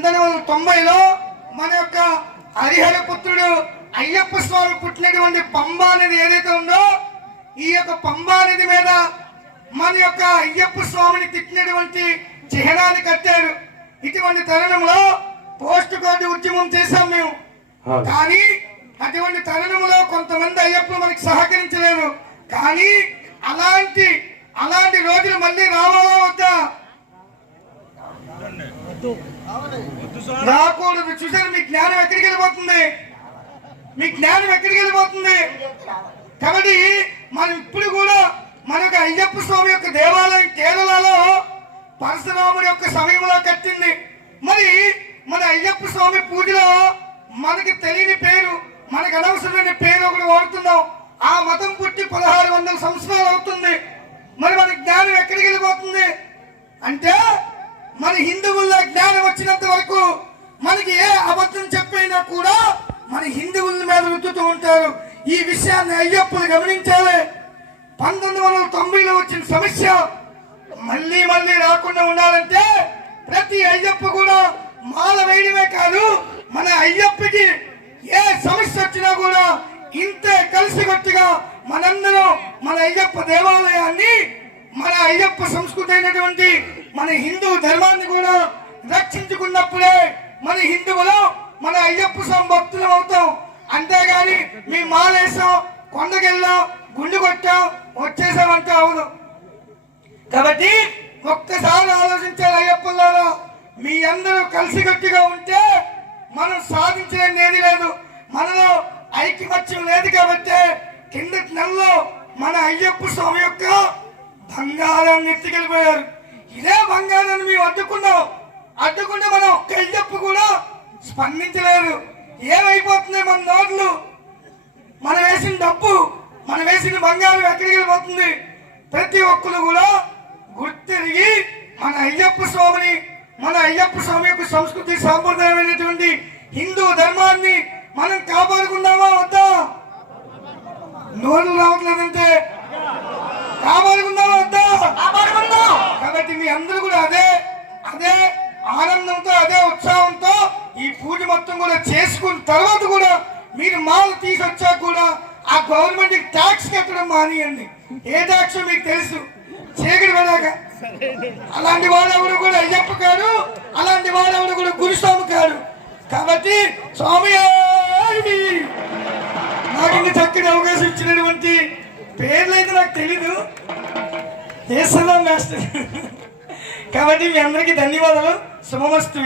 1990లో మన యొక్క హరిహర పుత్రుడు అయ్యప్ప స్వామి పుట్టినటువంటి పంబా నది ఏదైతే ఉందో ఈ యొక్క పంబా నది మీద మన యొక్క అయ్యప్ప స్వామిని తిట్టినటువంటి చిహ్నాన్ని కట్టారు. ఇటువంటి తరుణంలో పోస్ట్ కార్డు ఉద్యమం చేశాం మేము. కానీ అటువంటి తరుణంలో కొంతమంది అయ్యప్పలు మనకి సహకరించలేదు. కానీ అలాంటి రోజులు మళ్ళీ రావాలా వద్దా? రాకూడదు. చూసారు, మీ జ్ఞానం ఎక్కడికి వెళ్ళిపోతుంది, మీ జ్ఞానం ఎక్కడికి వెళ్ళిపోతుంది. కాబట్టి మనం ఇప్పుడు కూడా మనకు అయ్యప్ప స్వామి యొక్క దేవాలయం కేరళలో పరశురాముడి యొక్క సమయంలో కట్టింది. మరి మన అయ్యప్ప స్వామి పూజలో మనకి తెలియని పేరు, మనకు అనవసరమైన పేరు ఒకటి వాడుతున్నాం. ఆ మతం పుట్టి 1600 సంవత్సరాలు అవుతుంది. మరి మన జ్ఞానం ఎక్కడికి వెళ్ళిపోతుంది అంటే, మన హిందువుల్లో జ్ఞానం వచ్చినంత వరకు మనకి ఏ అబద్ధం చెప్పైనా కూడా మన హిందువుల మీద రుద్దుతూ ఉంటారు. ఈ విషయాన్ని అయ్యప్పలు గమనించాలి. 1990లో వచ్చిన సమస్య మళ్ళీ రాకుండా ఉండాలంటే ప్రతి అయ్యప్ప కూడా మాల వేయడమే కాదు, మన అయ్యప్పకి ఏ సమస్య వచ్చినా కూడా ఇంతే కలిసికట్టుగా మనందరం మన అయ్యప్ప దేవాలయాన్ని, మన అయ్యప్ప సంస్కృతి అయినటువంటి మన హిందూ ధర్మాన్ని కూడా రక్షించుకున్నప్పుడే మన హిందువులు మన అయ్యప్ప స్వామి భక్తులు అవుతాం. అంతేగాని మీ మాలేసాం, కొండకెళ్ళాం, గుండు కొట్టాం, వచ్చేసామంటే అవును. కాబట్టి ఒక్కసారి ఆలోచించాలి అయ్యప్పలారా, మీ అందరూ కలిసికట్టుగా ఉంటే మనం సాధించలేని ఏది లేదు. మనలో ఐక్యమత్యం లేదు. కాబట్టి కిందటి నెలలో మన అయ్యప్ప స్వామి యొక్క బంగారాన్ని ఎత్తుకెళ్ళిపోయారు. ఇదే బంగారాన్ని మేము అడ్డుకుంటే మనం ఒక్క అయ్యప్ప కూడా స్పందించలేదు. ఏమైపోతుంది, మన నోట్లు, మనం వేసిన డబ్బు, మనం వేసిన బంగారం ఎక్కడికి వెళ్ళిపోతుంది. ప్రతి ఒక్కరు కూడా గుర్తిరిగి మన అయ్యప్ప స్వామి యొక్క సంస్కృతి సాంప్రదాయమైనటువంటి హిందూ ధర్మాన్ని మనం కాపాడుకుందామా వద్దా? నోట్లు రావట్లేదంటే కాపాడుకుందామా వద్దా? కాబట్టి మీ అందరూ కూడా అదే ఆనందంతో, అదే ఉత్సాహంతో ఈ పూజ మొత్తం కూడా చేసుకున్న తర్వాత కూడా మీరు మాలు తీసుకొచ్చా కూడా ఆ గవర్నమెంట్ ట్యాక్స్ కట్టడం మానేయండి. ఏ ట్యాక్స్ మీకు తెలుసు, చీకటి వెళ్ళాక. అలాంటి వాడెవడు కూడా అయ్యప్ప కాడు, అలాంటి వాడెవడు కూడా గురుస్వామి కాడు. కాబట్టి స్వామి నాకు ఇంత చక్కటి అవకాశం ఇచ్చినటువంటి పేర్లు అయితే నాకు తెలీదు, చేస్తున్నాం మాస్టర్. కాబట్టి మీ అందరికీ ధన్యవాదాలు. శుభమస్తు.